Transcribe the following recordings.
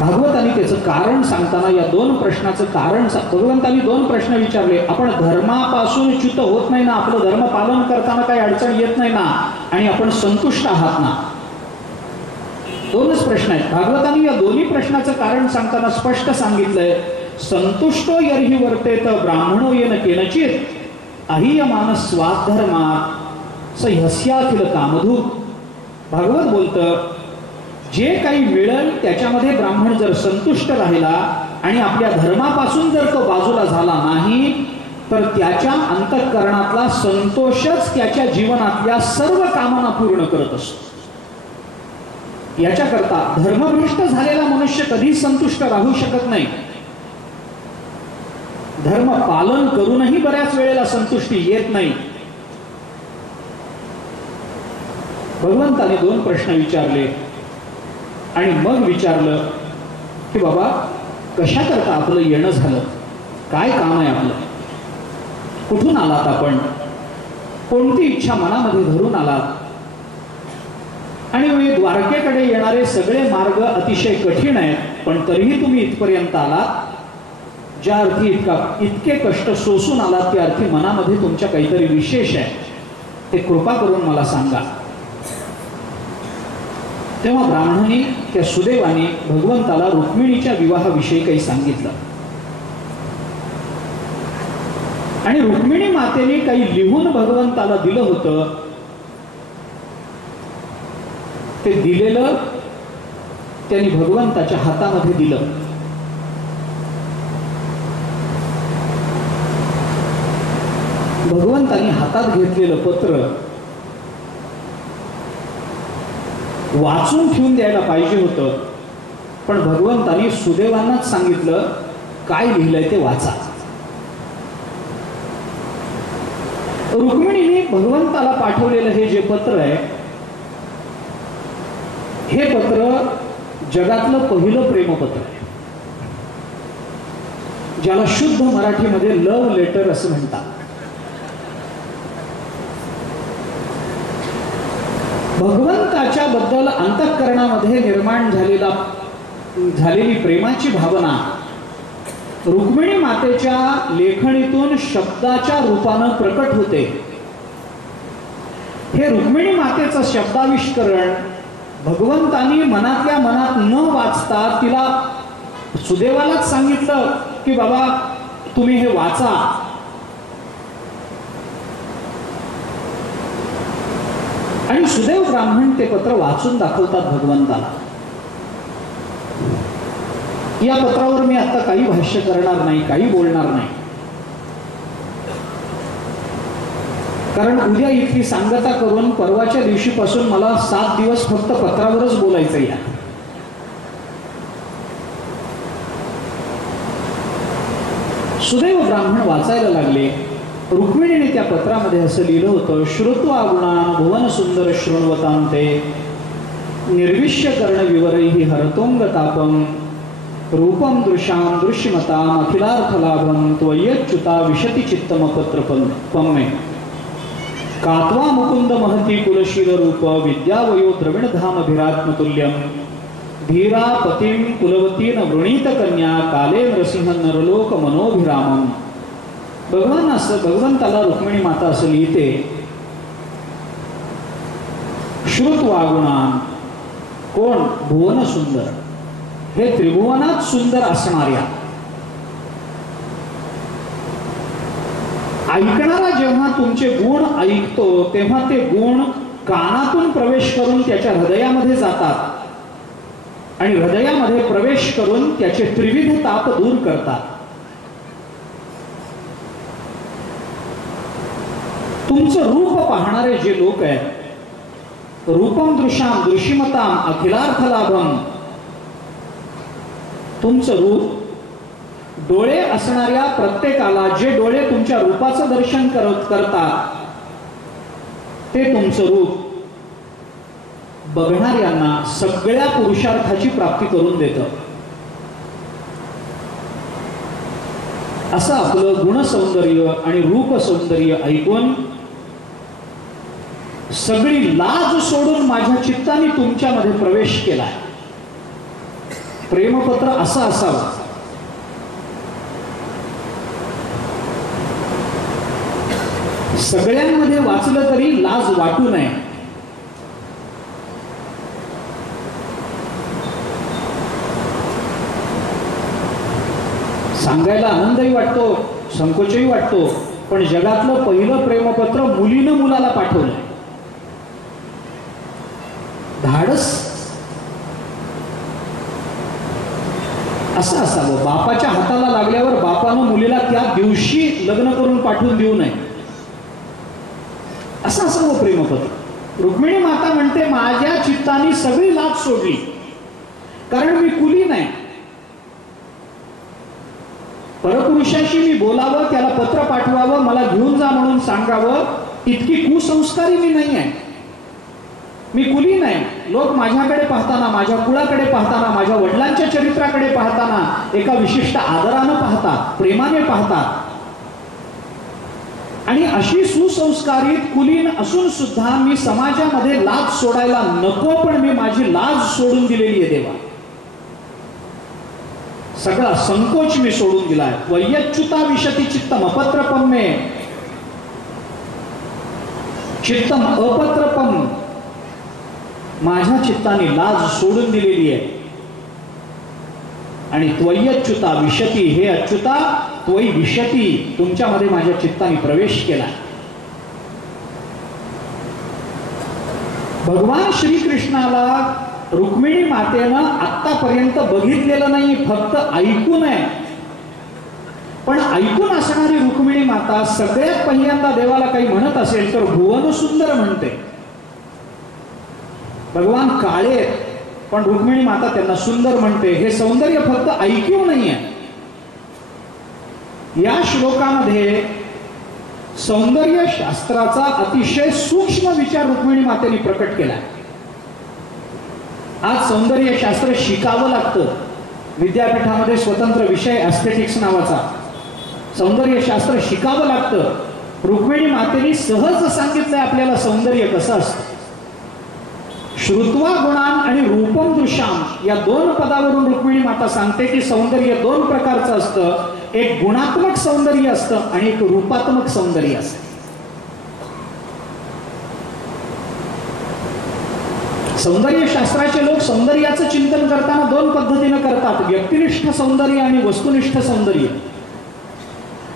भागवतांनी त्याचं कारण सांगताना या दोन प्रश्नाचं कारण भगवंतांनी दोन प्रश्न विचारले. आपण धर्मापासून च्युत होत नाही ना, आपलं धर्म पालन करताना काही अडचण येत नाही ना, आणि आपण संतुष्ट आहात ना? दोनच प्रश्न आहेत. भागवतांनी या दोन्ही प्रश्नाचं कारण सांगताना स्पष्ट सांगितलंय, संतुष्टो यर्हि वर्तेत ब्राह्मणो येन केनचित अहियमान स्वाधर्मा स ह्यस्याखिल कामधूक. भागवत बोलतं, जे काही मिळेल त्याच्यामध्ये ब्राह्मण जर संतुष्ट राहिला आणि आपल्या धर्मापासून जर तो बाजूला झाला नाही, तर त्याच्या अंतःकरणातला संतोषच त्याच्या जीवनातल्या सर्व कामना पूर्ण करत असतो. याच्याकरता धर्मभ्रष्ट झालेला मनुष्य कधीच संतुष्ट राहू शकत नाही. धर्म पालन करूनही बऱ्याच वेळेला संतुष्टी येत नाही. भगवंताने दोन प्रश्न विचारले आणि मग विचारलं की बाबा, कशा करता आपलं येणं झालं, काय काम आहे आपलं, कुठून आलात आपण, कोणती इच्छा मनामध्ये धरून आलात, आणि द्वारकेकडे येणारे सगळे मार्ग अतिशय कठीण आहेत, पण तरीही तुम्ही इथपर्यंत आलात. ज्या अर्थी इतके कष्ट सोसून आलात त्या अर्थी मनामध्ये तुमच्या काहीतरी विशेष आहे, ते कृपा करून मला सांगा. तेव्हा ब्राह्मणी त्या सुदैवाने भगवंताला रुक्मिणीच्या विवाहाविषयी काही सांगितलं. आणि रुक्मिणी मातेने काही लिहून भगवंताला दिलं होतं. ते दिलेलं त्यांनी भगवंताच्या हातामध्ये दिलं. भगवंतांनी हातात घेतलेलं पत्र वाचून ठेवून द्यायला पाहिजे होतं, पण भगवंतांनी सुदैवांनाच सांगितलं, काय लिहिलंय ते वाचा. रुक्मिणीने भगवंताला पाठवलेलं हे जे पत्र आहे, हे पत्र जगातलं पहिलं प्रेमपत्र आहे, ज्याला शुद्ध मराठीमध्ये लव्ह लेटर असं म्हणतात. भगवंताच्या बद्दल अंतःकरणामध्ये निर्माण झालेली प्रेमाची भावना रुक्मिणी मातेच्या लेखणीतून शब्दाच्या रूपानं प्रकट होते. हे रुक्मिणी मातेचं शब्दाविष्करण भगवंतांनी मनातल्या मनात न वाचता तिला सुदैवालाच सांगितलं की बाबा तुम्ही हे वाचा. आणि सुदैव ब्राह्मण ते पत्र वाचून दाखवतात भगवंताला. या पत्रावर मी आता काही भाष्य करणार नाही, काही बोलणार नाही, कारण उद्या इथली सांगता करून परवाच्या दिवशीपासून मला 7 दिवस फक्त पत्रावरच बोलायचं. या सुदैव ब्राह्मण वाचायला लागले. रुक्मिणीने त्या पत्रामध्ये असं लिहिलं होतं, श्रुत्वा गुणान् भुवन सुंदर शृण्वतां ते निर्विश्य कर्ण विवरैहि हरतोंग तापम रूपम दृश्याम दृश्यमताम अखिलार्थलाभम त्वय्यच्युता विशति चित्तम पत्र पम्मे कात्वा मुकुंद महती कुलशील रूप विद्यावयो द्रविणधामभिरात्मतुल्यम धीरा पतिं कुलवतीन वृणीत कन्या काले नरसिंह नरलोक मनोभिरामम. भगवंताला रुक्मिणी माता असं लिहिते, श्रुत्वा गुणान्, कोण? भुवन सुंदर, हे त्रिभुवनात सुंदर असणाऱ्या. ऐकणारा जेव्हा तुमचे गुण ऐकतो तेव्हा ते गुण कानातून प्रवेश करून त्याच्या हृदयामध्ये जातात आणि हृदयामध्ये प्रवेश करून त्याचे त्रिविध ताप दूर करतात. तुमचं रूप पाहणारे जे लोक आहेत, रूपम दृश्याम दृश्यमताम अखिलार्थलाभम, तुमचं रूप डोळे असणाऱ्या प्रत्येकाला, जे डोळे तुमच्या रूपाचं दर्शन करतात ते तुमचं रूप बघणाऱ्यांना सगळ्या पुरुषार्थाची प्राप्ती करून देतं. असं आपलं गुणसौंदर्य आणि रूप सौंदर्य ऐकून सगळी लाज सोडून माझ्या चित्ताने तुमच्यामध्ये प्रवेश केलाय. प्रेमपत्र असं असावं. सगळ्यांमध्ये वाचलं तरी लाज वाटू नये. सांगायला आनंदही वाटतो, संकोचही वाटतो, पण जगातलं पहिलं प्रेमपत्र मुलीनं मुलाला पाठवलं. धाडस असं असावं. बापाच्या हाताला लागल्यावर बापानं मुलीला त्या दिवशी लग्न करून पाठवून देऊ नये, असं असावं प्रेमपत्र. रुक्मिणी माता म्हणते, माझ्या चित्ताने सगळी लाज सोडली, कारण मी कुली नाही. परपुरुषाशी मी बोलावं, त्याला पत्र पाठवावं, मला घेऊन जा म्हणून सांगावं, इतकी कुसंस्कारी मी नाही आहे. मी कुली नाही. लोक माझ्याकडे पाहताना, माझ्या कुळाकडे पाहताना, माझ्या वडिलांच्या चरित्राकडे पाहताना एका विशिष्ट आदरानं पाहतात, प्रेमाने पाहतात. आणि अशी सुसंस्कारित कुलीन असून सुद्धा मी समाजामध्ये लाज सोडायला नको, पण मी माझी लाज सोडून दिलेली आहे देवा. सगळा संकोच मी सोडून दिलाय. वयच्युता विशती चित्तम अपत्रपम मे, चित्तम अपत्रपम, माझ्या चित्ताने लाज सोडून दिलेली आहे. आणि त्वयच्युता विशती, हे अच्युता त्वयी विशती, तुमच्यामध्ये माझ्या चित्ताने प्रवेश केला. भगवान श्रीकृष्णाला रुक्मिणी मातेनं आतापर्यंत बघितलेलं नाही, फक्त ऐकून आहे. पण ऐकून असणारी रुक्मिणी माता सगळ्यात पहिल्यांदा देवाला काही म्हणत असेल तर भुवन सुंदर म्हणते. भगवान काळे, पण रुक्मिणी माता त्यांना सुंदर म्हणते. हे सौंदर्य फक्त ऐकून नाहीये. या श्लोकामध्ये सौंदर्य शास्त्राचा अतिशय सूक्ष्म विचार रुक्मिणी मातेने प्रकट केला. आज सौंदर्य शास्त्र शिकावं लागतं. विद्यापीठामध्ये स्वतंत्र विषय एस्थेटिक्स नावाचा, सौंदर्य शास्त्र शिकावं लागतं. रुक्मिणी मातेने सहज सांगितलंय आपल्याला सौंदर्य कसं असतं. श्रुत्वा गुणान आणि रूपम दृश्याम या दोन पदावरून रुक्मिणी माता सांगते की सौंदर्य दोन प्रकारचं असतं. एक गुणात्मक सौंदर्य असतं आणि एक रूपात्मक सौंदर्य असतं. सौंदर्य शास्त्राचे लोक सौंदर्याचं चिंतन करताना दोन पद्धतीने करतात, व्यक्तिनिष्ठ सौंदर्य आणि वस्तुनिष्ठ सौंदर्य.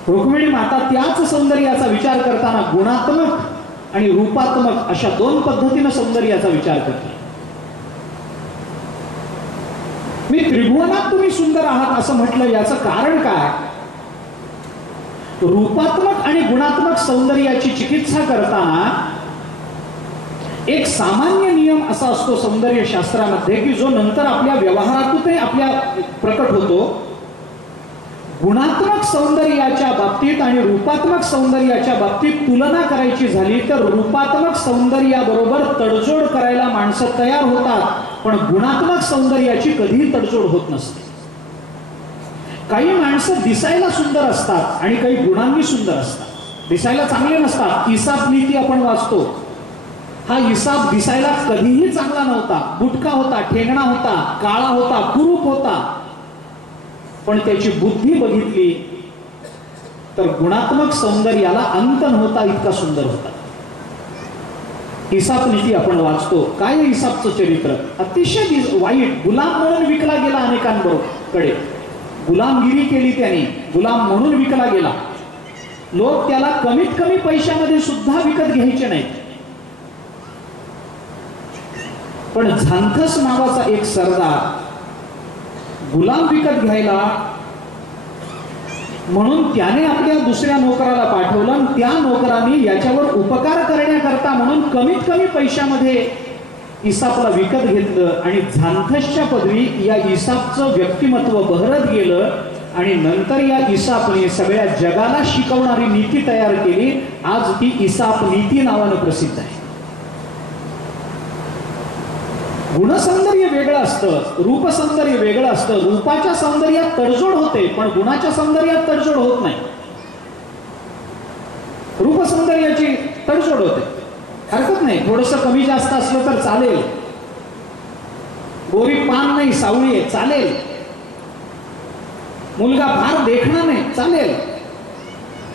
रुक्मिणी माता त्याच सौंदर्याचा विचार करताना गुणात्मक आणि रूपात्मक अशा दोन पद्धतीने सौंदर्याचा विचार करते. मी त्रिभुवनात तुम्ही सुंदर आहात असं म्हटलं, याचं कारण काय? रूपात्मक आणि गुणात्मक सौंदर्याची चिकित्सा करताना एक सामान्य नियम असा असतो सौंदर्य शास्त्रामध्ये की जो नंतर आपल्या व्यवहारातूनही आपल्या प्रकट होतो. गुणात्मक सौंदर्याच्या बाबतीत आणि रूपात्मक सौंदर्याच्या बाबतीत तुलना करायची झाली तर रूपात्मक सौंदर्याबरोबर तडजोड करायला माणसं तयार होतात, पण गुणात्मक सौंदर्याची कधीही तडजोड होत नसते. काही माणसं दिसायला सुंदर असतात आणि काही गुणांनी सुंदर असतात. दिसायला चांगले नसतात. इसाप नीती आपण वाचतो. हा इसाप दिसायला कधीही चांगला नव्हता. बुटका होता, ठेंगणा होता, काळा होता, कुरूप होता. पण त्याची बुद्धी बघितली तर गुणात्मक सौंदर्याला अंत नव्हता, इतका सुंदर होता. इसाप नीती आपण वाचतो. काय इसापचं चरित्र? अतिशय वाईट. गुलाम म्हणून विकला गेला अनेकांकडे. गुलामगिरी केली त्याने, गुलाम म्हणून विकला गेला. लोक त्याला कमीत कमी पैशामध्ये सुद्धा विकत घ्यायचे नाहीत. पण झांथस नावाचा एक सरदार गुलाम विकत घ्यायला म्हणून त्याने आपल्या दुसऱ्या नोकराला पाठवलं आणि त्या नोकरांनी याच्यावर उपकार करण्याकरता म्हणून कमीत कमी पैशामध्ये इसापला विकत घेतलं आणि झांथसच्या पदरी या इसापचं व्यक्तिमत्व बहरत गेलं. आणि नंतर या इसापने सगळ्या जगाला शिकवणारी नीती तयार केली. आज ती इसाप नीती नावानं प्रसिद्ध आहे. गुणसौंदर्य वेगळं असतं, रूपसौंदर्य वेगळं असतं. रूपाच्या सौंदर्यात तडजोड होते पण गुणाच्या सौंदर्यात तडजोड होत नाही. रूपसौंदर्याची तडजोड होते, हरकत नाही. थोडंसं कमी जास्त असलं तर चालेल. गोरी पान नाही, सावळी आहे, चालेल. मुलगा फार देखणा नाही, चालेल.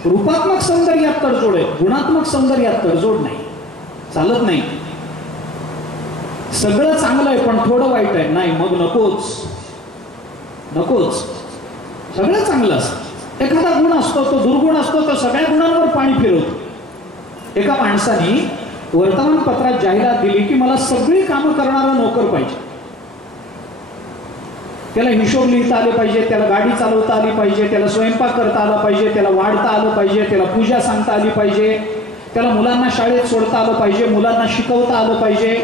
रूपात्मक सौंदर्यात तडजोड आहे, गुणात्मक सौंदर्यात तडजोड नाही, चालत नाही. सगळं चांगलं आहे पण थोडं वाईट आहे, नाही, मग नकोच, नकोच. सगळं चांगलं असतं, एखादा गुण असतो तो दुर्गुण असतो, तो सगळ्या गुणांवर पाणी फिरवतो. एका माणसाने वर्तमानपत्रात जाहिरात दिली की मला सगळी कामं करणारा नोकर पाहिजे. त्याला हिशोब लिहिता आले पाहिजे, त्याला गाडी चालवता आली पाहिजे, त्याला स्वयंपाक करता आला पाहिजे, त्याला वाढता आलं पाहिजे, त्याला पूजा सांगता आली पाहिजे, त्याला मुलांना शाळेत सोडता आलं पाहिजे, मुलांना शिकवता आलं पाहिजे,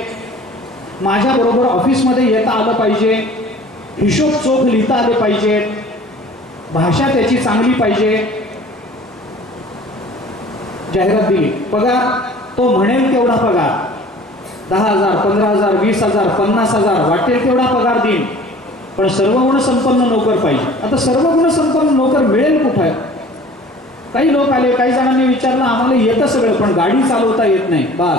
माझ्याबरोबर ऑफिसमध्ये येता आलं पाहिजे, हिशोब चोख लिहिता आले पाहिजे, भाषा त्याची चांगली पाहिजे. जाहिरात दिली, पगार तो म्हणेल तेवढा पगार, 10,000, 15,000, 20,000, 50,000, वाटेल तेवढा पगार देईन, पण सर्व गुण संपन्न नोकर पाहिजे. आता सर्व गुण संपन्न नोकर मिळेल कुठे? काही लोक आले, काही जणांनी विचारलं आम्हाला येतं सगळं पण गाडी चालवता येत नाही, बा.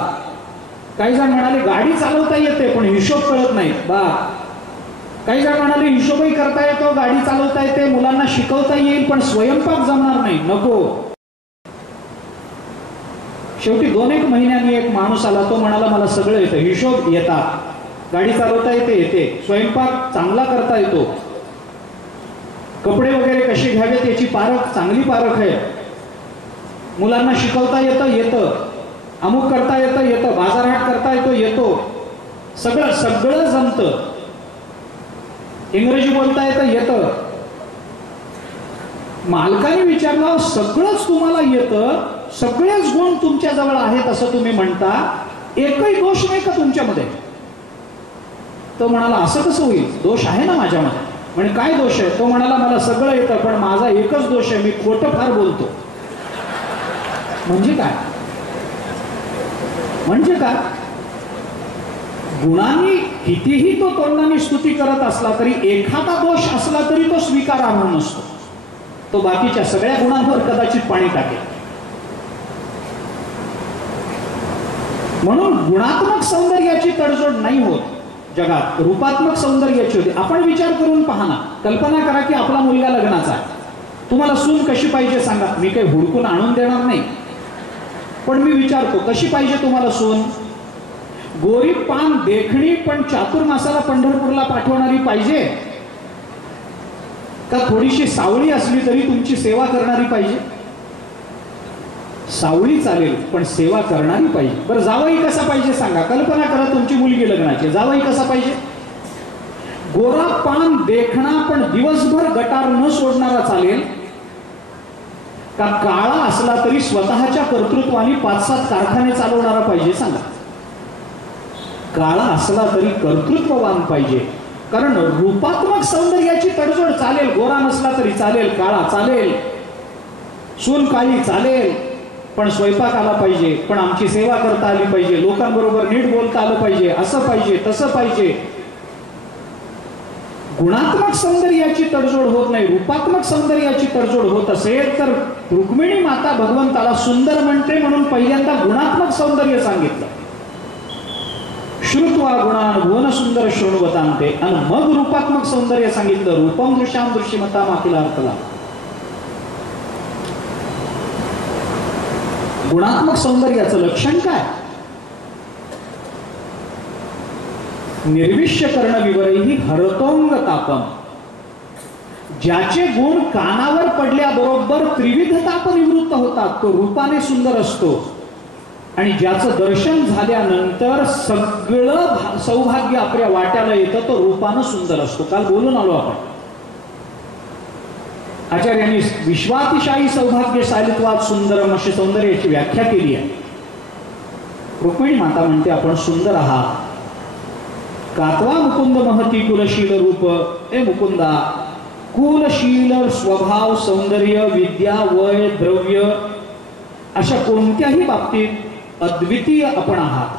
काही जण म्हणाले गाडी चालवता येते पण हिशोब कळत नाही, बा. काही जण म्हणाले हिशोबही करता येतो, गाडी चालवता येते, मुलांना शिकवता येईल पण स्वयंपाक जमणार नाही, नको. शेवटी 2-1 महिन्यांनी एक माणूस आला, तो म्हणाला मला सगळं येतं, हिशोब येतात, गाडी चालवता येते, स्वयंपाक चांगला करता येतो, कपडे वगैरे कसे घ्यावेत याची पारख चांगली पारख आहे, मुलांना शिकवता येतं, अमुक करता येतं, बाजारहाट करता येतो, सगळं जमतं, इंग्रजी बोलता येतं. मालकाने विचारलं सगळंच तुम्हाला येतं, सगळेच गुण तुमच्या जवळ आहेत असं तुम्ही म्हणता, एकही दोष नाही का तुमच्यामध्ये? तो म्हणाला असं कसं होईल, दोष आहे ना माझ्यामध्ये. म्हणजे काय दोष आहे? तो म्हणाला मला सगळं येतं पण माझा एकच दोष आहे, मी खोटं फार बोलतो. म्हणजे काय? म्हणजे काय? गुणांनी कितीही तो तोंडाने स्तुती करत असला तरी एखादा दोष असला तरी तो स्वीकारार्ह नसतो, तो बाकीच्या सगळ्या गुणांवर कदाचित पाणी टाकेल. म्हणून गुणात्मक सौंदर्याची तडजोड नाही होत जगात, रूपात्मक सौंदर्याची होती. आपण विचार करून पहा ना, कल्पना करा की आपला मुलगा लग्नाचा आहे, तुम्हाला सून कशी पाहिजे सांगा. मी काही हुडकून आणून देणार नाही, पण मी विचारतो कशी पाहिजे तुम्हाला सून? गोरी पान देखणी पण चातुर्मासाला पंढरपूरला पाठवणारी पाहिजे का थोडीशी सावळी असली तरी तुमची सेवा करणारी पाहिजे? सावळी चालेल पण सेवा करणारी पाहिजे. बरं जावई कसा पाहिजे सांगा? कल्पना करा तुमची मुलगी लग्नाची, जावई कसा पाहिजे? गोरा पान देखणा पण दिवसभर गटार न सोडणारा चालेल का काळा असला तरी स्वतःच्या कर्तृत्वाने 5-7 कारखाने चालवणारा पाहिजे सांगा? काळा असला तरी कर्तृत्ववान पाहिजे, कारण रूपात्मक सौंदर्याची तडजोड चालेल, गोरा नसला तरी चालेल, काळा चालेल, सून काळी चालेल, पण स्वयंपाक आला पाहिजे, पण आमची सेवा करता आली पाहिजे, लोकांबरोबर नीट बोलता आलं पाहिजे, असं पाहिजे तसं पाहिजे. गुणात्मक सौंदर्याची तडजोड होत नाही, रूपात्मक सौंदर्याची तडजोड होत असेल तर रुक्मिणी माता भगवंताला सुंदर म्हणते म्हणून पहिल्यांदा गुणात्मक सौंदर्य सांगितलं. श्रुत्वा गुणान भुवन सुंदर शृण्वतांते, आणि मग रूपात्मक सौंदर्य सांगितलं. रूपम दृश्याम दृश्यमता माखिलार्थला. गुणात्मक सौंदर्याचं लक्षण काय? निर्विष्य कर्ण विवरही हरतोंग तापम. ज्याचे गुण कानावर पडल्याबरोबर त्रिविध ताप निवृत्त होतात तो रूपाने सुंदर असतो, आणि ज्याचं दर्शन झाल्यानंतर सगळं सौभाग्य आपल्या वाट्याला येतं तो रूपानं सुंदर असतो. काल बोलून आलो आपण. आचार्यांनी विश्वातिशायी सौभाग्यशालित्वात सुंदरम अशी सौंदर्याची व्याख्या केली आहे. रुक्मिणी माता म्हणते आपण सुंदर आहात. कात्वा मुकुंद महती कुलशील रूप. ए मुकुंदा, कुलशील स्वभाव, सौंदर्य, विद्या, वय, द्रव्य अशा कोणत्याही बाबतीत अद्वितीय आपण आहात.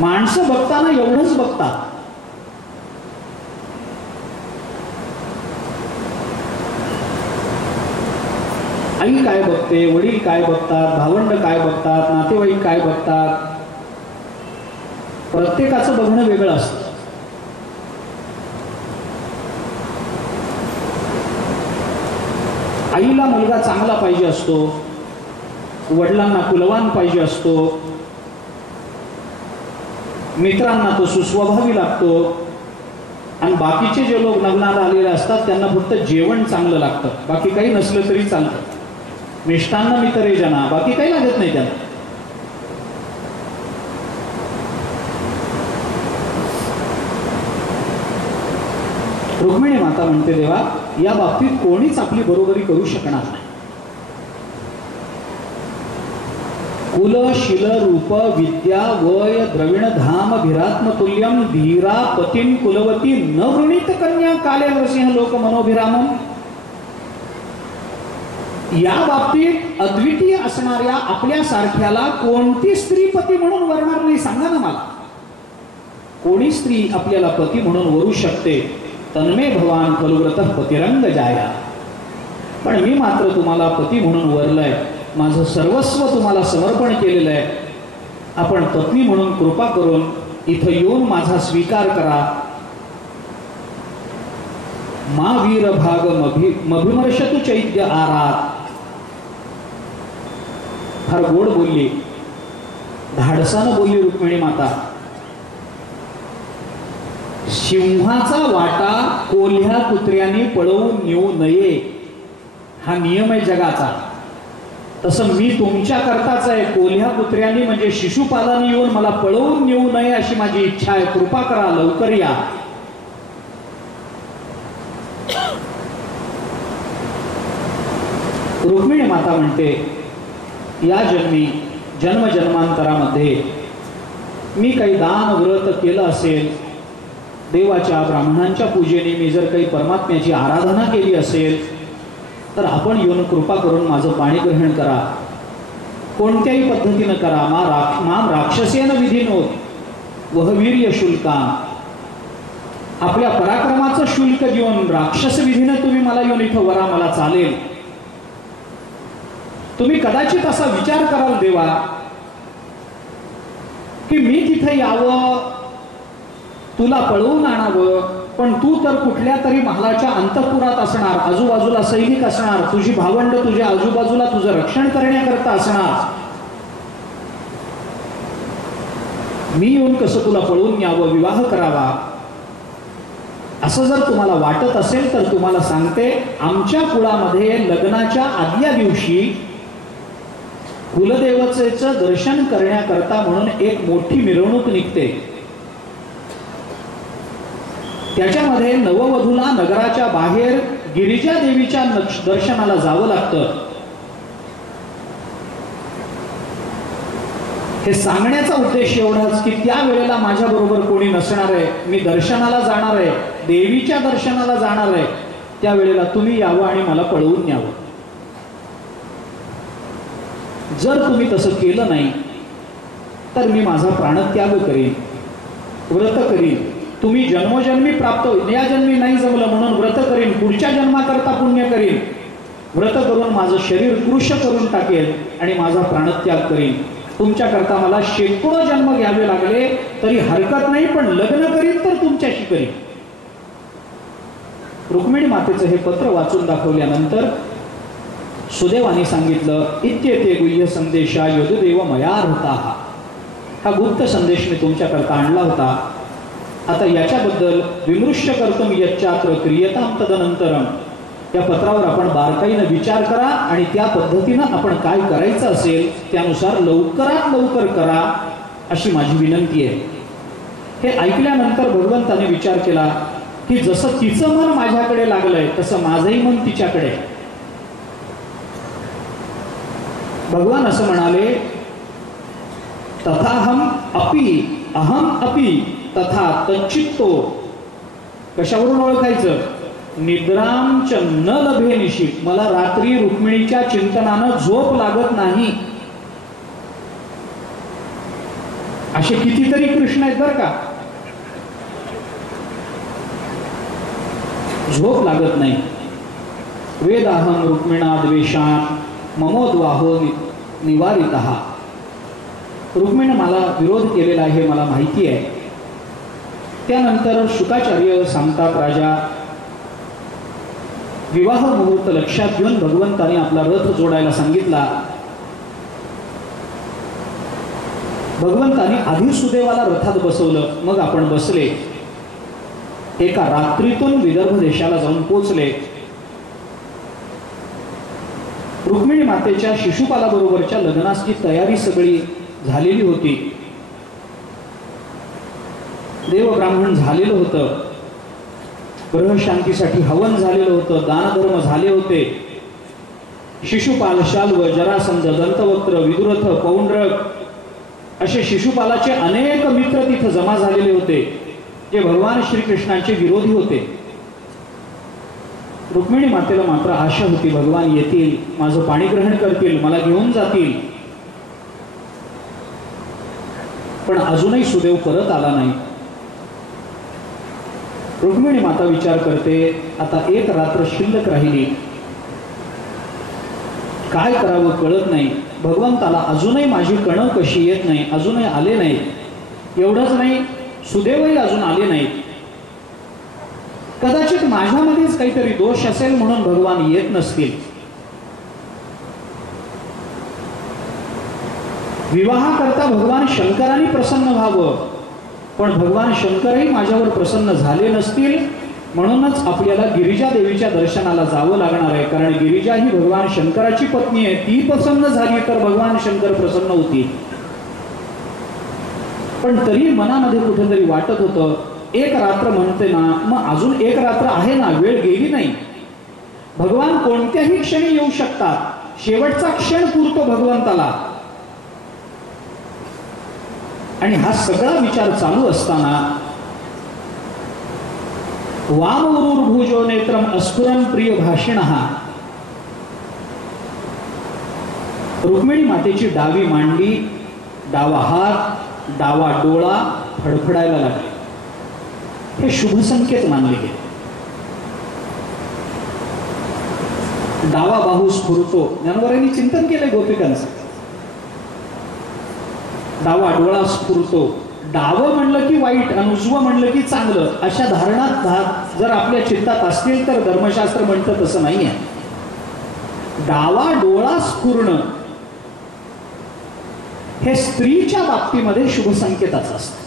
माणसं बघताना एवढंच बघतात, आई काय बघते, वडील काय बघतात, भावंड काय बघतात, नातेवाईक काय बघतात, प्रत्येकाचं बघणं वेगळं असतं. आईला मुलगा चांगला पाहिजे असतो, वडिलांना कुलवान पाहिजे असतो, मित्रांना तो सुस्वभावी लागतो, आणि बाकीचे जे लोक लग्नाला आलेले असतात त्यांना फक्त जेवण चांगलं लागतं, बाकी काही नसलं तरी चालतं. मिष्टान्न मितरे जना, बाकी काही लागत नाही त्यांना. रुक्मिणी माता म्हणते, देवा या बाबतीत कोणीच आपली बरोबरी करू शकणार नाही. कुल शील रूप विद्या वय द्रविण धाम भिरात्म तुल्यम धीरा पतिम कुलवती न वृणीत कन्या काले नरसिंह लोक मनोभिरामम. या बाबतीत अद्वितीय असणाऱ्या आपल्या सारख्याला कोणती स्त्री पती म्हणून वरणार नाही, सांगा ना मला. कोणी स्त्री आपल्याला पती म्हणून वरू शकते? तन्मे भवान खलुव्रतः पतिरंग जाया. पण मी मात्र तुम्हाला पती म्हणून वरलंय, माझं सर्वस्व तुम्हाला समर्पण केलेलं आहे. आपण पत्नी म्हणून कृपा करून इथं येऊन माझा स्वीकार करा. मा वीर भाग मभिमर्शतु चैद्य आरात. फार गोड बोलली, धाडसानं बोलली रुक्मिणी माता. सिंहाचा वाटा कोल्ह्या कुत्र्याने पळवून नेऊ नये, हा नियम आहे जगाचा. तसं मी तुमच्या करताच आहे. कोल्ह्या कुत्र्यांनी म्हणजे शिशुपालाने येऊन मला पळवून नेऊ नये अशी माझी इच्छा आहे. कृपा करा, लवकर या. रुक्मिणी माता म्हणते, या जन्मी जन्मजन्मांतरामध्ये मी काही दान व्रत केलं असेल, देवाच्या ब्राह्मणांच्या पूजेने मी जर काही परमात्म्याची आराधना केली असेल, तर आपण येऊन कृपा करून माझं पाणी ग्रहण करा. कोणत्याही पद्धतीनं करा. माम राक्षसेन विधिनोत वहवीर्य शुल्काम. आपल्या पराक्रमाचं शुल्क देऊन राक्षस विधीनं तुम्ही मला येऊन इथं वरा, मला चालेल. तुम्ही कदाचित असा विचार कराल देवा की मी तिथे यावं, तुला पळवून आणावं, पण तू तर कुठल्या तरी महालाच्या अंतःपुरात असणार, आजूबाजूला सैनिक असणार, तुझी भावंड तुझ्या आजूबाजूला तुझं रक्षण करण्याकरता असणार. मी येऊन कसं तुला पळवून न्यावं, विवाह करावा, असं जर तुम्हाला वाटत असेल तर तुम्हाला सांगते, आमच्या कुळामध्ये लग्नाच्या आदल्या दिवशी कुलदेवतेचं दर्शन करण्याकरता म्हणून एक मोठी मिरवणूक निघते. त्याच्यामध्ये नववधूला नगराच्या बाहेर गिरिजा देवीच्या दर्शनाला जावं लागतं. हे सांगण्याचा उद्देश एवढाच की त्या वेळेला माझ्या बरोबर कोणी नसणार आहे, मी दर्शनाला जाणार आहे, देवीच्या दर्शनाला जाणार आहे. त्या वेळेला तुम्ही यावं आणि मला पळवून न्यावं. जर तुम्ही तसं केलं नाही तर मी माझा प्राणत्याग करीन, व्रत करीन. तुम्ही जन्मोजन्मी प्राप्त होईल, या जन्मी नाही जमलं म्हणून व्रत करीन, पुढच्या जन्माकरता पुण्य करीन. व्रत करून माझं शरीर कृश करून टाकेल आणि माझा प्राणत्याग करीन. तुमच्याकरता मला शेकडो जन्म घ्यावे लागले तरी हरकत नाही, पण लग्न करीन तर तुमच्याशी करीन. रुक्मिणी मातेचं हे पत्र वाचून दाखवल्यानंतर सुदेवानी सांगितलं, इत्येते गुह्य संदेशा यदुदेव मया हृताः. हा गुप्त संदेश मी तुमच्याकरता आणला होता. आता याच्याबद्दल विमृश्य कर्तुम यच्चात्र क्रियताम तदनंतरम. या पत्रावर आपण बारकाईनं विचार करा आणि त्या पद्धतीनं आपण काय करायचं असेल त्यानुसार लवकरात लवकर करा अशी माझी विनंती आहे. हे ऐकल्यानंतर भगवंताने विचार केला की जसं तिचं मन माझ्याकडे लागलंय तसं माझंही मन तिच्याकडे. भगवान असं म्हणाले, तथाहम अपि अहम अपि तथा तच्चित्तो. कशावरून ओळखायचं? निद्रांच न लभे निशी. मला रात्री रुक्मिणीच्या चिंतनानं झोप लागत नाही. असे कितीतरी कृष्ण आहेत बरं का, झोप लागत नाही. वेदाहम रुक्मिणा द्वेषान ममोद्वाहो निवारितः. रुक्मिणीने मला विरोध केलेला आहे मला माहिती आहे. त्यानंतर शुकाचार्य सांगतात, राजा विवाह मुहूर्त लक्षात घेऊन भगवंताने आपला रथ जोडायला सांगितला. भगवंताने आधी सुदेवाला रथात बसवलं, मग आपण बसले. एका रात्रीतून विदर्भ देशाला जाऊन पोचले. रुक्मिणी मातेच्या शिशुपालाबरोबरच्या लग्नाची तयारी सगळी झालेली होती. देव ब्राह्मण झालेलं होतं, ग्रहशांतीसाठी हवन झालेलं होतं, दानधर्म झाले होते. शिशुपाल, शाल्व, जरासंध, दंतवक्त्र, विदुरथ, पौंड्रक असे शिशुपालाचे अनेक मित्र तिथं जमा झालेले होते, जे भगवान श्रीकृष्णांचे विरोधी होते. रुक्मिणी मातेला मात्र आशा होती, भगवान येतील, माझं पाणी ग्रहण करतील, मला घेऊन जातील. पण अजूनही सुदेव परत आला नाही. रुक्मिणी माता विचार करते, आता एक रात्र शिल्लक राहिली, काय करावं कळत नाही. भगवंताला अजूनही माझी कणव कशी येत नाही, अजूनही आले नाही. एवढंच नाही, सुदेवही अजून आले नाहीत. कदाचित माझ्यामध्येच काहीतरी दोष असेल म्हणून भगवान येत नसतील. विवाहाकरता भगवान शंकरांनी प्रसन्न व्हावं, पण भगवान शंकरही माझ्यावर प्रसन्न झाले नसतील, म्हणूनच आपल्याला गिरिजा देवीच्या दर्शनाला जावं लागणार आहे. कारण गिरिजा ही भगवान शंकराची पत्नी आहे, ती प्रसन्न झाली तर भगवान शंकर प्रसन्न होतील. पण तरी मनामध्ये कुठेतरी वाटत होतं, एक रात्र म्हणते ना, मग अजून एक रात्र आहे ना, वेळ गेली नाही. भगवान कोणत्याही क्षणी येऊ शकतात, शेवटचा क्षण पुरतो भगवंताला. आणि हा सगळा विचार चालू असताना वामवरूर्भुजो नेत्रम अस्फुरन प्रिय भाषिणः, रुक्मिणी मातेची डावी मांडी, डावा हात, डावा डोळा फडफडायला लागले. हे शुभ संकेत मानले गेले. डावा बाहू स्फुरतो. ज्ञानोबांनी चिंतन केले गोपिकांचं. डावा डोळा स्फुरतो. डावं म्हणलं की वाईट आणि उजवं म्हणलं की चांगलं, अशा धारणा जर आपल्या चित्तात असतील तर धर्मशास्त्र म्हणतं तसं नाही आहे. डावा डोळा स्फुरणं हे स्त्रीच्या बाबतीमध्ये शुभ संकेताचं असतं.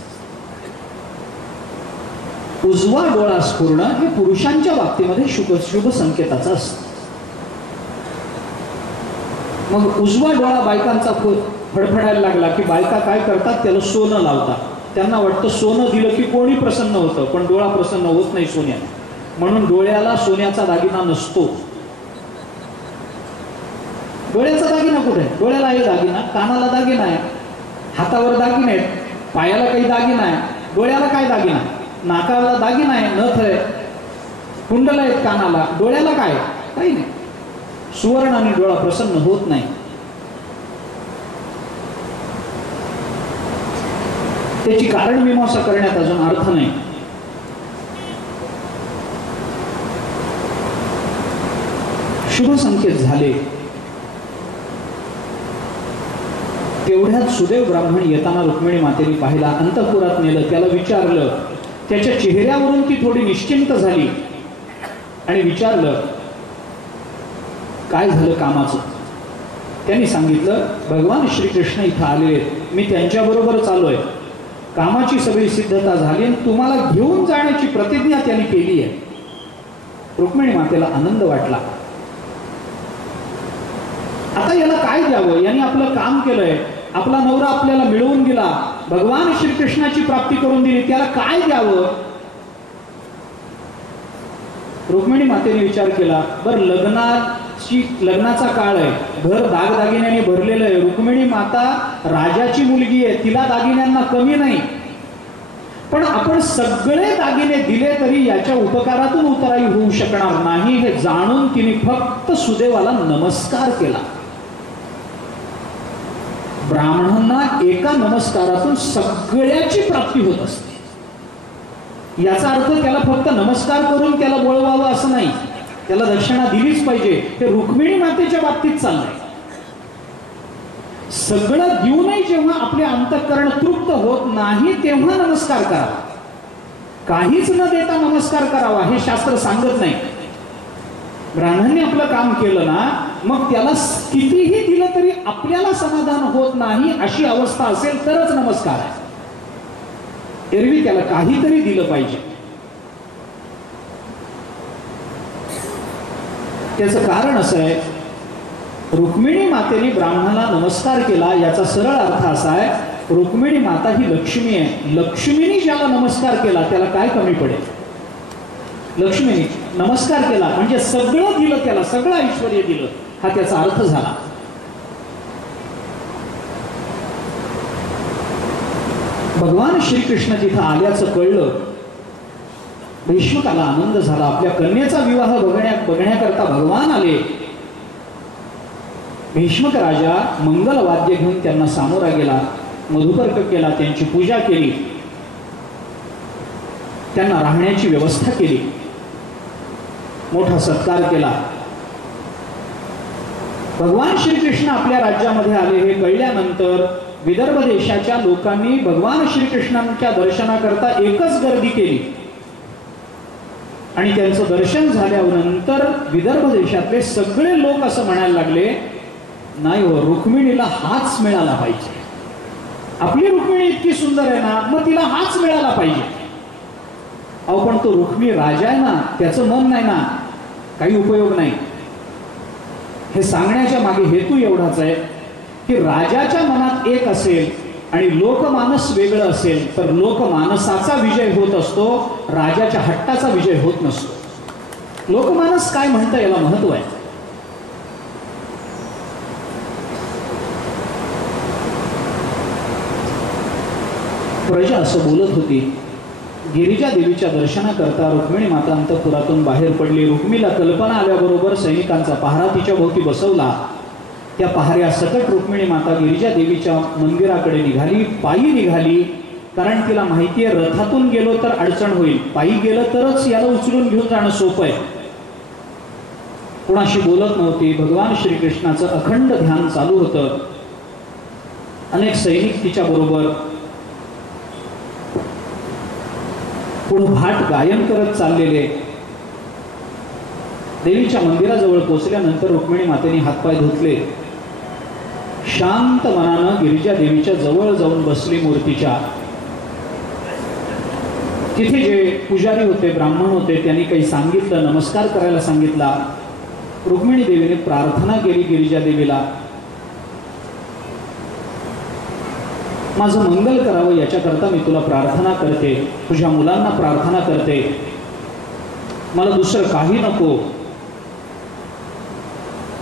उजवा डोळा स्फुरणं हे पुरुषांच्या बाबतीमध्ये शुभ संकेताचं असतं. मग उजवा डोळा बायकांचा फडफडायला लागला की बायका काय करतात, त्याला सोनं लावतात. त्यांना वाटतं सोनं दिलं की कोणी प्रसन्न होतं, पण डोळा प्रसन्न होत नाही सोन्याने, म्हणून डोळ्याला सोन्याचा दागिना नसतो. डोळ्याचा दागिना कुठे? डोळ्याला आहे दागिना, कानाला दागिना आहे, हातावर दागिने आहेत, पायाला काही दागिना आहे. डोळ्याला काय दागिना? नाकाला दागिना आहे, नथ आहे, कुंडल आहेत कानाला. डोळ्याला काय? काही नाही. सुवर्णाने डोळा प्रसन्न होत नाही. त्याची कारण मीमांसा करण्यात अजून अर्थ नाही. शुभ संकेत झाले. तेवढ्यात सुदेव ब्राह्मण येताना रुक्मिणी मातेने पाहिला, अंतःपुरात नेलं, त्याला विचारलं. त्याच्या चेहऱ्यावरून ती थोडी निश्चिंत झाली आणि विचारलं, काय झालं कामाचं? त्यांनी सांगितलं, भगवान श्रीकृष्ण इथं आले, मी त्यांच्याबरोबर चाललोय, कामाची सगळी सिद्धता झाली आणि तुम्हाला घेऊन जाण्याची प्रतिज्ञा त्यांनी केली आहे. रुक्मिणी मातेला आनंद वाटला. आता याला काय द्यावं? यांनी आपलं काम केलंय, आपला नवरा आपल्याला मिळवून दिला, भगवान श्रीकृष्णाची प्राप्ती करून दिली, त्याला काय द्यावं? रुक्मिणी मातेने विचार केला, बरं लग्नाचा काळ आहे, घर दागदागिन्याने भरलेलं आहे, रुक्मिणी माता राजाची मुलगी आहे, तिला दागिन्यांना कमी नाही, पण आपण सगळे दागिने दिले तरी याच्या उपकारातून उतराई होऊ शकणार नाही हे जाणून तिने फक्त सुदेवाला नमस्कार केला. ब्राह्मणांना एका नमस्कारातून सगळ्याची प्राप्ती होत असते. याचा अर्थ त्याला फक्त नमस्कार करून त्याला बोलवावं असं नाही, त्याला दक्षिणा दिलीच पाहिजे. हे रुक्मिणी मातेच्या बाबतीत चाललंय. सगळं देऊनही जेव्हा आपले अंतःकरण तृप्त होत नाही तेव्हा नमस्कार करावा. काहीच न देता नमस्कार करावा हे शास्त्र सांगत नाही. ब्राह्मणांनी आपलं काम केलं ना, मग त्याला कितीही दिलं तरी आपल्याला समाधान होत नाही अशी अवस्था असेल तरच नमस्कार आहे. एरवी त्याला काहीतरी दिलं पाहिजे. त्याचं कारण असं आहे, रुक्मिणी मातेने ब्राह्मणाला नमस्कार केला याचा सरळ अर्थ असा आहे, रुक्मिणी माता ही लक्ष्मी आहे. लक्ष्मीने ज्याला नमस्कार केला त्याला काय कमी पडेल. लक्ष्मीने नमस्कार केला म्हणजे सगळं दिलं, त्याला सगळं ऐश्वर्य दिलं, हा त्याचा अर्थ झाला. भगवान श्रीकृष्ण जिथं आल्याचं कळलं, भीष्मकाला आनंद झाला. आपल्या कन्येचा विवाह बघण्याकरता भगवान आले. भीष्मक राजा मंगल वाद्य घेऊन त्यांना सामोरा गेला, मधुपर्क केला, त्यांची पूजा केली, त्यांना राहण्याची व्यवस्था केली, मोठा सत्कार केला. भगवान श्रीकृष्ण आपल्या राज्यामध्ये आले हे कळल्यानंतर विदर्भ देशाच्या लोकांनी भगवान श्रीकृष्णांच्या दर्शनाकरता एकच गर्दी केली आणि त्यांचं दर्शन झाल्यानंतर विदर्भ देशातले सगळे लोक असं म्हणायला लागले, नाही हो, रुक्मिणीला हाच मिळाला पाहिजे. आपली रुक्मिणी इतकी सुंदर आहे ना, मग तिला हाच मिळाला पाहिजे. अहो पण तो रुक्मिणी राजा आहे ना, त्याचं मन नाही ना, काही उपयोग नाही. हे सांगण्याच्या मागे हेतू एवढाच आहे की राजाच्या मनात एक असेल आणि लोकमानस वेगळं असेल तर लोकमानसाचा विजय होत असतो, राजाच्या हट्टाचा विजय होत नसतो. लोकमानस काय म्हणतं याला महत्व आहे. प्रजा असं बोलत होती. गिरिजा देवीच्या दर्शनाकरता रुक्मिणी माता अंतःपुरातून बाहेर पडली. रुक्मिणीला कल्पना आल्याबरोबर सैनिकांचा पहारा तिच्या भोवती बसवला. त्या पहाऱ्या सकट रुक्मिणी माता गिरिजा देवीच्या मंदिराकडे निघाली, पायी निघाली. कारण तिला माहिती आहे रथातून गेलो तर अडचण होईल, पायी गेलं तरच याला उचलून घेऊन जाणं सोपं आहे. कोणाशी बोलत नव्हती. भगवान श्रीकृष्णाचं अखंड ध्यान चालू होतं. अनेक सैनिक तिच्या बरोबर पुढं भाट गायन करत चाललेले. देवीच्या मंदिराजवळ पोहोचल्यानंतर रुक्मिणी मातेने हातपाय धुतले. शांत मनानं गिरिजा देवीच्या जवळ जाऊन बसली मूर्तीच्या. तिथे जे पुजारी होते, ब्राह्मण होते, त्यांनी काही सांगितलं, नमस्कार करायला सांगितला. रुक्मिणी देवीने प्रार्थना केली गिरिजा देवीला, माझं मंगल करावं याच्याकरता मी तुला प्रार्थना करते, तुझ्या मुलांना प्रार्थना करते, मला दुसरं काही नको,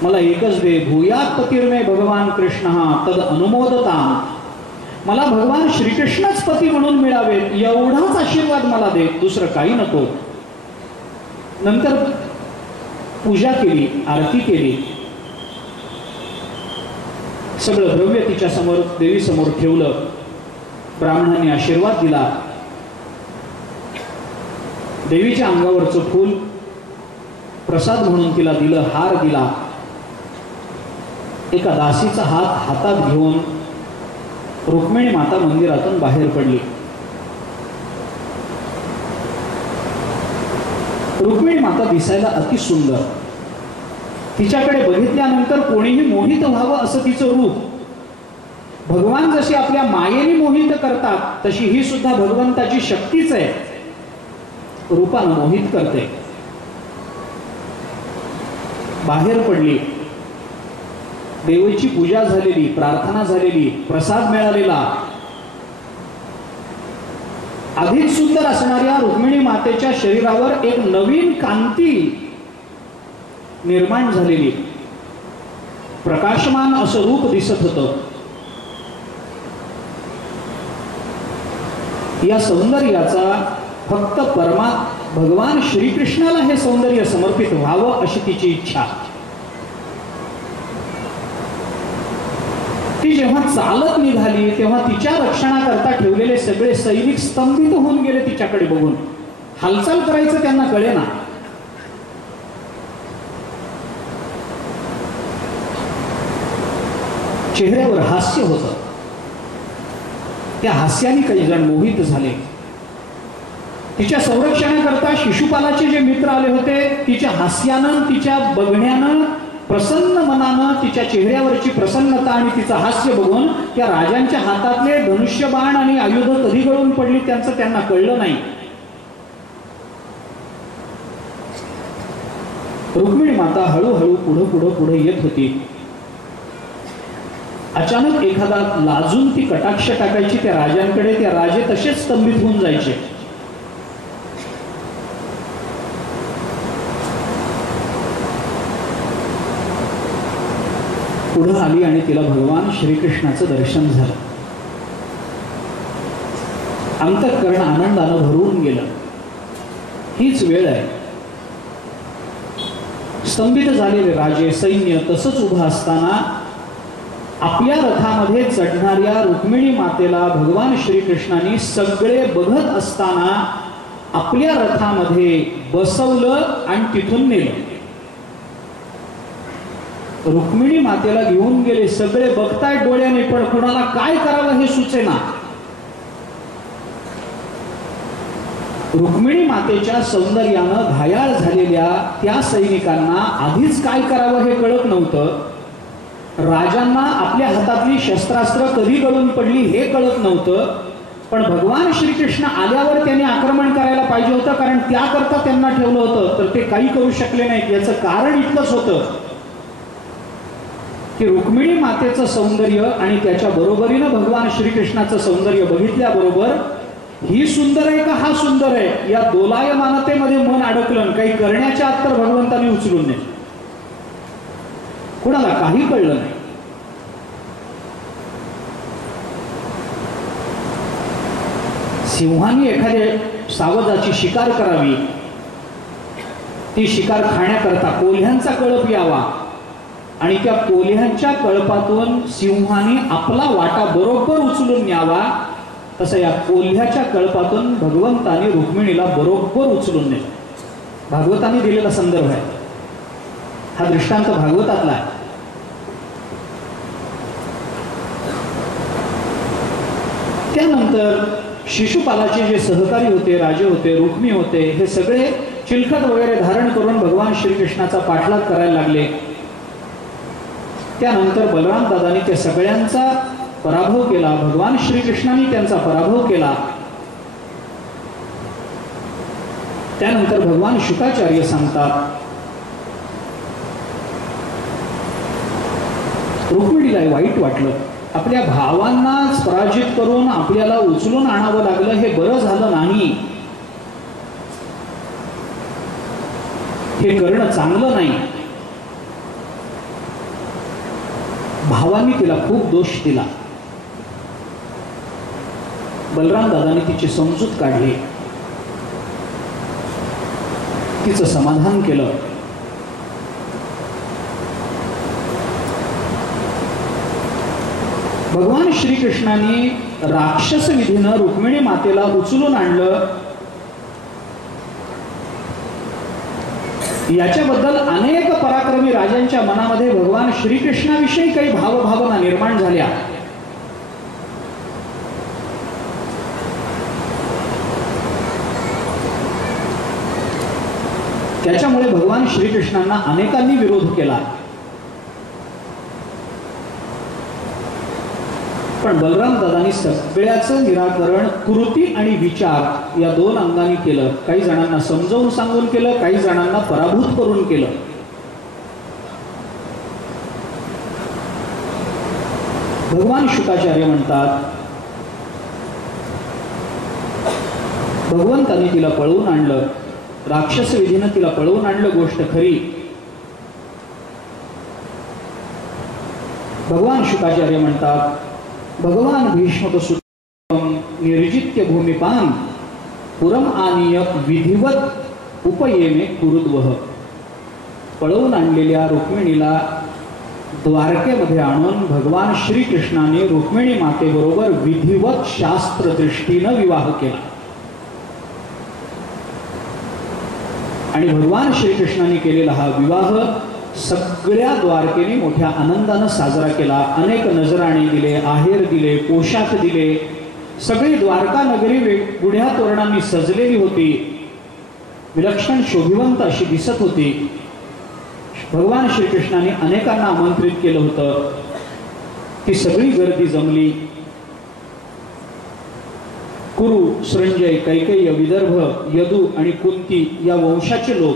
मला एकच दे. भूयात पतिर्मे भगवान कृष्ण तद अनुमोदता. मला भगवान श्रीकृष्णच पती म्हणून मिळावेत एवढाच आशीर्वाद मला दे, दुसरं काही नको. नंतर पूजा केली, आरती केली. सगळं द्रव्य तिच्या समोर देवी समोर ठेवलं. ब्राह्मणांनी आशीर्वाद दिला. देवीच्या अंगावरचं फूल प्रसाद म्हणून तिला दिलं, हार दिला. एका दासीचा हात हातात घेऊन रुक्मिणी माता मंदिरातून बाहेर पडली. रुक्मिणी माता दिसायला अति सुंदर. तिच्याकडे बघितल्यानंतर कोणीही मोहित व्हावं असं तिचं रूप. भगवान जशी आपल्या मायेने मोहित करतात तशी ही सुद्धा भगवंताची शक्तीच आहे, रूपानं मोहित करते. बाहेर पडली. देवीची पूजा झालेली, प्रार्थना झालेली, प्रसाद मिळालेला. अधिक सुंदर असणाऱ्या रुक्मिणी मातेच्या शरीरावर एक नवीन कांती निर्माण झालेली, प्रकाशमान असं रूप दिसत होतं. या सौंदर्याचा फक्त भगवान श्रीकृष्णाला हे सौंदर्य समर्पित व्हावं अशी तिची इच्छा. ती जेव्हा चालत निघाली तेव्हा तिच्या रक्षणाकरता ठेवलेले सगळे सैनिक स्तंभित होऊन गेले तिच्याकडे बघून. हालचाल करायचं त्यांना कळेना. चेहऱ्यावर हास्य होतं. त्या हास्याने काही जण मोहित झाले. तिच्या संरक्षणाकरता शिशुपालाचे जे मित्र आले होते, तिच्या हास्यानं, तिच्या बघण्यानं, प्रसन्न मनानं, तिच्या चेहऱ्यावरची प्रसन्नता आणि तिचं हास्य बघून त्या राजांच्या हातातले धनुष्यबाण आणि आयुध कधी गळून पडली त्यांचं त्यांना कळलं नाही. रुक्मिणी माता हळूहळू पुढे येत होती. अचानक एखादा लाजून ती कटाक्ष टाकायची त्या राजांकडे. त्या राजे तसेच स्तंभित होऊन जायचे. पुढे आली आणि तिला भगवान श्रीकृष्णाचं दर्शन झालं. अंतःकरण आनंदानं भरून गेलं. हीच वेळ आहे. स्तंभित झालेले राजे, सैन्य तसंच उभं असताना आपल्या रथामध्ये चढणाऱ्या रुक्मिणी मातेला भगवान श्रीकृष्णाने सगळे बघत असताना आपल्या रथामध्ये बसवलं आणि तिथून नेलं. रुक्मिणी मातेला घेऊन गेले. सगळे बघताय डोळ्याने, पण कुणाला काय करावं हे सुचेना. रुक्मिणी मातेच्या सौंदर्यानं घायाळ झालेल्या त्या सैनिकांना आधीच काय करावं हे कळत नव्हतं. राजांना आपल्या हातातली शस्त्रास्त्र कधी गळून पडली हे कळत नव्हतं. पण भगवान श्रीकृष्ण आल्यावर त्यांनी आक्रमण करायला पाहिजे होतं, कारण त्याकरता त्यांना ठेवलं होतं. तर ते काही करू शकले नाहीत. याचं कारण इतकंच होतं की रुक्मिणी मातेचं सौंदर्य आणि त्याच्या बरोबरीनं भगवान श्रीकृष्णाचं सौंदर्य बघितल्याबरोबर ही सुंदर आहे का हा सुंदर आहे या दोलायमानतेमध्ये मन अडकलं. काही करण्याच्या आत तर भगवंतांनी उचलून नाही. कुणाला काही कळलं नाही. सिंहांनी एखाद्या सावजाची शिकार करावी, ती शिकार खाण्याकरता कोल्ह्यांचा कळप यावा आणि त्या कोल्ह्यांच्या कळपातून सिंहाने आपला वाटा बरोबर उचलून न्यावा, तसं या कोल्ह्याच्या कळपातून भगवंताने रुक्मिणीला बरोबर उचलून नेलं. भागवतांनी दिलेला संदर्भ आहे हा. दृष्टांत भागवतातला आहे. त्यानंतर शिशुपालाचे जे सहकारी होते, राजे होते, रुक्मी होते, हे सगळे चिलखत वगैरे धारण करून भगवान श्रीकृष्णाचा पाठलाग करायला लागले. त्यानंतर बलराम दादांनी त्या सगळ्यांचा पराभव केला. भगवान श्रीकृष्णाने त्यांचा पराभव केला. त्यानंतर भगवान शुकाचार्य सांगतात, रुक्मिणीला वाईट वाटलं. आपल्या भावांनाच पराजित करून आपल्याला उचलून आणावं लागलं, हे बरं झालं नाही. हे करणं चांगलं नाही. भावांनी तिला खूप दोष दिला. बलराम दादांनी तिची समजूत काढली, तिचं समाधान केलं. भगवान श्रीकृष्णाने राक्षस विधीनं रुक्मिणी मातेला उचलून आणलं. याच्याबद्दल अनेक पराक्रमी राजांच्या मनामध्ये भगवान श्रीकृष्णाविषयी काही भावभावना निर्माण झाल्या. त्याच्यामुळे भगवान श्रीकृष्णांना अनेकांनी विरोध केला. पण बलराम दादांनी सगळ्याचं निराकरण कृती आणि विचार या दोन अंगांनी केलं. काही जणांना समजावून सांगून केलं, काही जणांना पराभूत करून केलं. भगवान शुकाचार्य म्हणतात, भगवंतांनी तिला पळवून आणलं, राक्षस विधीनं तिला पळवून आणलं, गोष्ट खरी. भगवान शुकाचार्य म्हणतात, भगवान भीष्मकसुतं निर्जित्य भूमिपान पुरम आनीय विधिवत उपयेने कुरुद्वह. पळवून आणलेल्या रुक्मिणीला द्वारकेमध्ये आणून भगवान श्रीकृष्णाने रुक्मिणी मातेबरोबर विधिवत शास्त्रदृष्टीनं विवाह केला. आणि भगवान श्रीकृष्णाने केलेला हा विवाह सगळ्या द्वारकेने मोठ्या आनंदानं साजरा केला. अनेक नजराणे दिले, आहेर दिले, पोशाख दिले. सगळी द्वारका नगरी गुढ्या तोरणांनी सजलेली होती, विलक्षण शोभिवंत अशी दिसत होती. भगवान श्रीकृष्णाने अनेकांना आमंत्रित केलं होतं. ती सगळी गर्दी जमली. कुरु, संजय, कैकेयी, विदर्भ, यदू आणि कुंती या वंशाचे लोक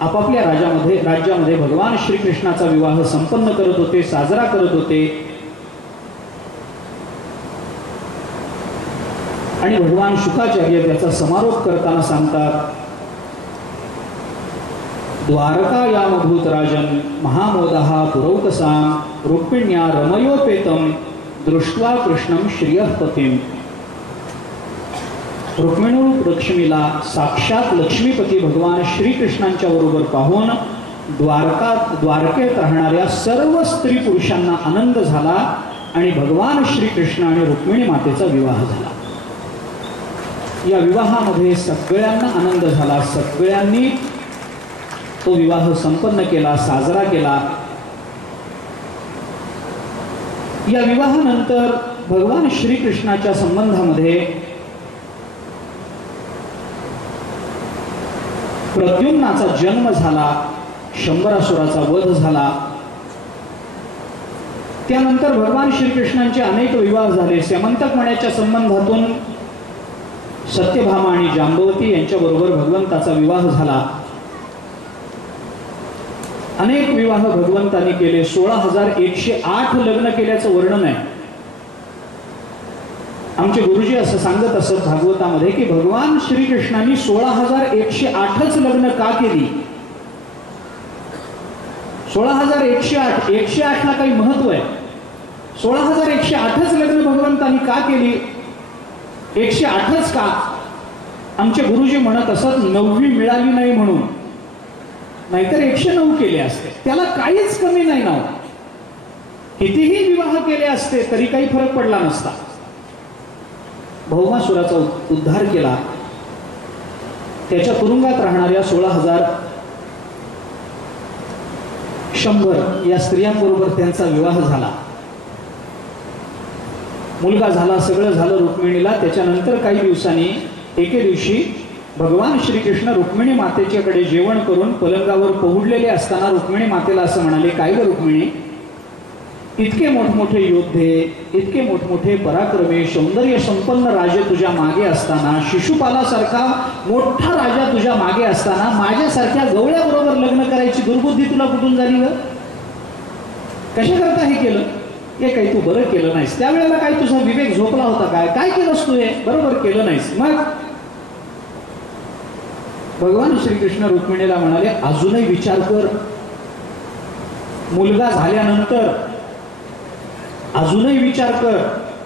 आपापल्या राज्यामध्ये भगवान श्रीकृष्णाचा विवाह संपन्न करत होते, साजरा करत होते. आणि भगवान शुकाचार्य त्याचा समारोप करताना सांगतात, द्वारकायामभूत राजन महामोदः पुरौकसां रुक्मिण्या रमयोपेतं दृष्ट्वा कृष्णं श्रियःपतिं. रुक्मिणी लक्ष्मीला साक्षात लक्ष्मीपती भगवान श्रीकृष्णांच्या बरोबर पाहून द्वारकेत राहणाऱ्या सर्व स्त्री पुरुषांना आनंद झाला आणि भगवान श्रीकृष्ण आणि रुक्मिणी मातेचा विवाह झाला. या विवाहामध्ये सगळ्यांना आनंद झाला. सगळ्यांनी तो विवाह संपन्न केला, साजरा केला. या विवाहानंतर भगवान श्रीकृष्णाच्या संबंधामध्ये प्रद्युम्नाचा जन्म झाला, शंबरासुराचा वध झाला. त्यानंतर भगवान श्रीकृष्णांचे अनेक विवाह झाले. स्यमंतकमण्याच्या संबंधातून सत्यभामा आणि जांबवती यांच्याबरोबर भगवंताचा विवाह झाला. अनेक विवाह भगवंतांनी केले. 16,108 लग्न केल्याचं वर्णन आहे. आमचे गुरुजी असं सांगत असत भागवतामध्ये की भगवान श्रीकृष्णांनी 16,108च लग्न का केली. 16,108, 108 ला काही महत्व आहे. 16,108च लग्न भगवंतांनी का केली, 108च का. आमचे गुरुजी म्हणत असत 9वी मिळाली नाही म्हणून, नाहीतर 109 केले असते. त्याला काहीच कमी नाही ना. कितीही विवाह केले असते तरी काही फरक पडला नसता. भौमासुराचा उद्धार केला. त्याच्या तुरुंगात राहणाऱ्या 16,100 या स्त्रियांबरोबर त्यांचा विवाह झाला. मुलगा झाला, सगळं झालं रुक्मिणीला. त्याच्यानंतर काही दिवसांनी एके दिवशी भगवान श्रीकृष्ण रुक्मिणी मातेच्याकडे जेवण करून पलंगावर पहुडलेले असताना रुक्मिणी मातेला असं म्हणाले, काय ग रुक्मिणी, इतके मोठमोठे योद्धे, इतके मोठमोठे पराक्रमी सौंदर्य संपन्न राजे तुझ्या मागे असताना, शिशुपालासारखा मोठा राजा तुझ्या मागे असताना माझ्यासारख्या गवळ्याबरोबर लग्न करायची दुर्बुद्धी तुला कुठून झाली ग. कशा करता हे केलं. हे काही तू बरं केलं नाहीस. त्यावेळेला काय तुझा विवेक झोपला होता काय, काय केलंस तू, हे बरोबर केलं नाहीस. मग भगवान श्रीकृष्ण रुक्मिणीला म्हणाले, अजूनही विचार कर. मुलगा झाल्यानंतर अजूनही विचार कर.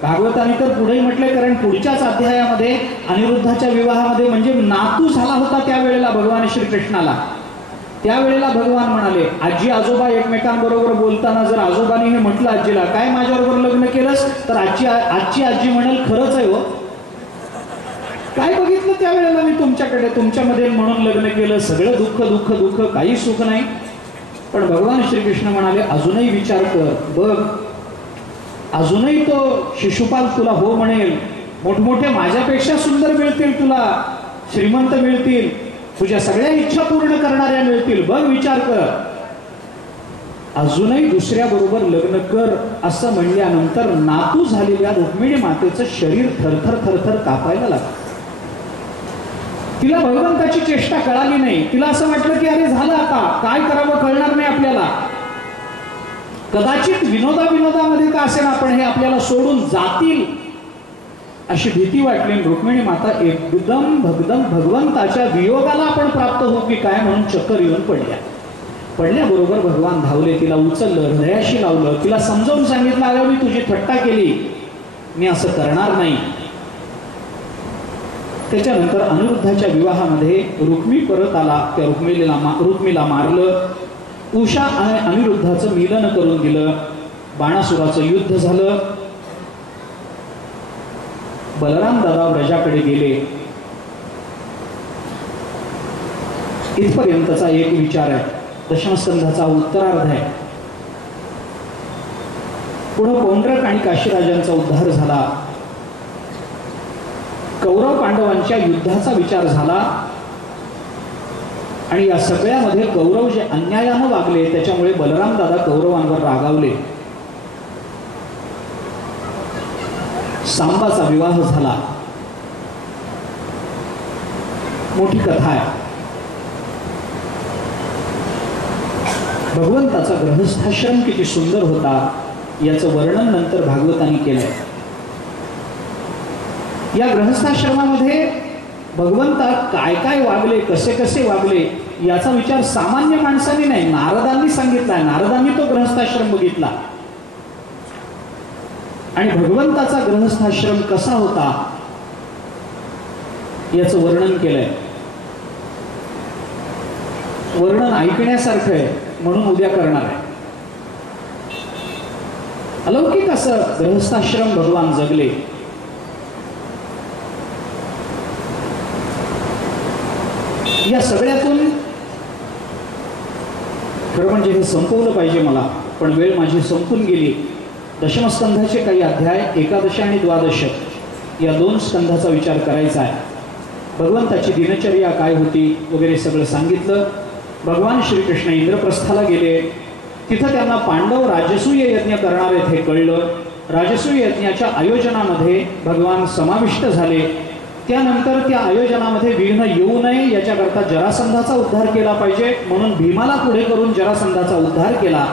भागवताने तर पुढेही म्हटले, कारण पुढच्याच अध्यायामध्ये अनिरुद्धाच्या विवाहामध्ये म्हणजे नातू झाला होता त्यावेळेला भगवान श्रीकृष्णाला. त्यावेळेला भगवान म्हणाले, आजी आजोबा एकमेकांबरोबर बोलताना जर आजोबांनी हे म्हटलं आजीला, काय माझ्याबरोबर लग्न केलंस, तर आजची आजी म्हणेल, खरंच आहे हो, काय बघितलं त्यावेळेला मी तुमच्याकडे, तुमच्यामध्ये म्हणून लग्न केलं. सगळं दुःख दुःख दुःख, काही सुख नाही. पण भगवान श्रीकृष्ण म्हणाले, अजूनही विचार कर, बघ, अजूनही तो शिशुपाल तुला हो म्हणेल. मोठमोठे माझ्यापेक्षा सुंदर मिळतील तुला, श्रीमंत मिळतील, तुझ्या सगळ्या इच्छा पूर्ण करणाऱ्या मिळतील. बघ, विचार कर. अजूनही दुसऱ्या बरोबर लग्न कर असं म्हणल्यानंतर नातू झालेल्या रुक्मिणी मातेचं शरीर थरथर थरथर कापायला लागलं. तिला भगवंताची चेष्टा कळाली नाही. तिला असं वाटलं की अरे झालं, आता काय करावं कळणार नाही आपल्याला. कदाचित विनोदामध्ये का असेल आपण हे आपल्याला सोडून जातील अशी भीती वाटली. रुक्मिणी माता एकदम भगवंताच्या वियोगाला आपण प्राप्त होऊ की काय म्हणून चक्कर येऊन पडल्याबरोबर भगवान धावले, तिला उचललं, हृदयाशी लावलं, तिला समजावून सांगितलं, अगं मी तुझी थट्टा केली, मी असं करणार नाही. त्याच्यानंतर अनिरुद्धाच्या विवाहामध्ये रुक्मी परत आला. त्या रुक्मीला मारलं. उषा आणि अनिरुद्धाचं मिलन करून दिलं. बाणासुराचं युद्ध झालं. बलराम दादा व्रजाकडे गेले. इथपर्यंतचा एक विचार आहे. दशमस्कंधाचा उत्तरार्ध आहे. पुढे पौंड्रक आणि काशीराजांचा उद्धार झाला. कौरव पांडवांच्या युद्धाचा विचार झाला आणि या सगळ्यामध्ये कौरव जे अन्यायानं वागले त्याच्यामुळे बलराम दादा कौरवांवर रागावले. सांबाचा विवाह झाला. मोठी कथा आहे. भगवंताचा गृहस्थाश्रम किती सुंदर होता याचं वर्णन नंतर भागवतांनी केलंय. या गृहस्थाश्रमामध्ये भगवंता काय काय वागले, कसे कसे वागले याचा विचार सामान्य माणसाने नाही, नारदांनी सांगितलाय. नारदांनी तो गृहस्थाश्रम बघितला आणि भगवंताचा गृहस्थाश्रम कसा होता याचं वर्णन केलंय. वर्णन ऐकण्यासारखं आहे म्हणून उद्या करणार आहे. अलौकिक असं गृहस्थाश्रम भगवान जगले. या सगळ्यातून खरं म्हणजे हे संपवलं पाहिजे मला, पण वेळ माझी संपून गेली. दशमस्कंधाचे काही अध्याय 11 आणि 12 या 2 स्कंधाचा विचार करायचा आहे. भगवंताची दिनचर्या काय होती वगैरे सगळं सांगितलं. भगवान श्रीकृष्ण इंद्रप्रस्थाला गेले. तिथं त्यांना पांडव राजसूय यज्ञ करणार आहेत हे कळलं. राजसूय यज्ञाच्या आयोजनामध्ये भगवान समाविष्ट झाले. त्यानंतर त्या आयोजनामध्ये विघ्न येऊ नये याच्याकरता जरासंधाचा उद्धार केला पाहिजे म्हणून भीमाला पुढे करून जरासंधाचा उद्धार केला.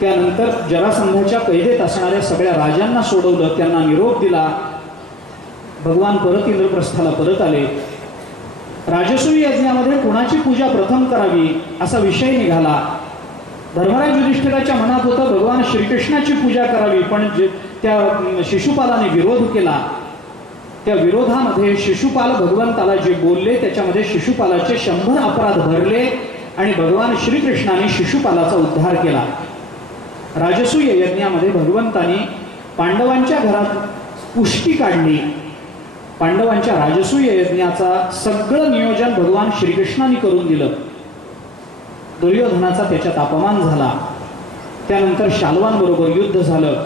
त्यानंतर जरासंधाच्या कैदेत असणाऱ्या सगळ्या राजांना सोडवलं, त्यांना निरोप दिला. भगवान परत इंद्रप्रस्थाला परत आले. राजसूय यज्ञामध्ये कुणाची पूजा प्रथम करावी असा विषय निघाला. धर्मराज युधिष्ठिराच्या मनात होतं भगवान श्रीकृष्णाची पूजा करावी, पण त्या शिशुपालाने विरोध केला. त्या विरोधामध्ये शिशुपाल भगवंताला जे बोलले त्याच्यामध्ये शिशुपालाचे 100 अपराध भरले आणि भगवान श्रीकृष्णाने शिशुपालाचा उद्धार केला. राजसूय यज्ञामध्ये भगवंतानी पांडवांच्या घरात पुष्टी काढली. पांडवांच्या राजसूय यज्ञाचा सगळं नियोजन भगवान श्रीकृष्णाने करून दिलं. दुर्योधनाचा त्याच्यात अपमान झाला. त्यानंतर शाल्वांबरोबर युद्ध झालं.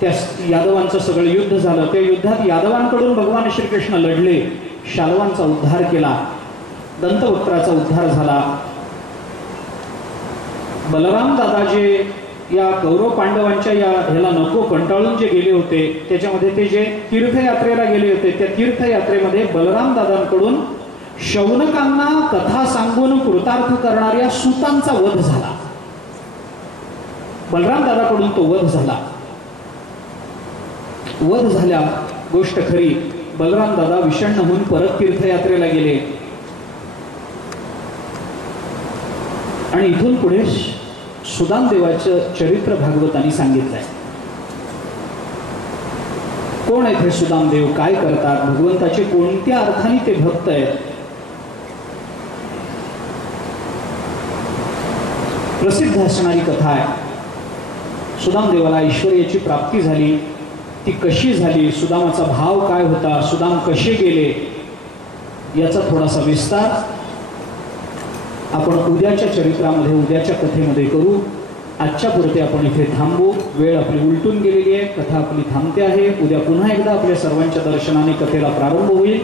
त्या यादवांचं सगळं युद्ध झालं. त्या युद्धात यादवांकडून भगवान श्रीकृष्ण लढले, शाल्वांचा उद्धार केला. दंतवक्त्राचा उद्धार झाला. बलराम दादा जे या कौरव पांडवांच्या या ह्याला नको कंटाळून जे गेले होते त्याच्यामध्ये ते जे तीर्थयात्रेला गेले होते त्या तीर्थयात्रेमध्ये बलराम दादांकडून शौनकांना कथा सांगून कृतार्थ करणाऱ्या सूतांचा वध झाला. बलराम दादाकडून तो वध झाला. वध झाल्या गोष्ट खरी. बलराम दादा विषण्ण होऊन परत तीर्थयात्रेला गेले आणि इथून पुढे सुदामदेवाचं चरित्र भागवतांनी सांगितलंय. कोण आहेत हे सुदामदेव, काय करतात, भगवंताचे कोणत्या अर्थाने ते भक्त आहेत. प्रसिद्ध असणारी कथा आहे. सुदामदेवाला ऐश्वर्याची प्राप्ती झाली. ती कशी झाली, सुदामाचा भाव काय होता, सुदाम कसे गेले याचा थोडासा विस्तार आपण उद्याच्या चरित्रामध्ये उद्याच्या कथेमध्ये करू. आजच्या पुरते आपण इथे थांबू. वेळ आपली उलटून गेलेली आहे. कथा आपली थांबते आहे. उद्या पुन्हा एकदा आपल्या सर्वांच्या दर्शनाने कथेला प्रारंभ होईल.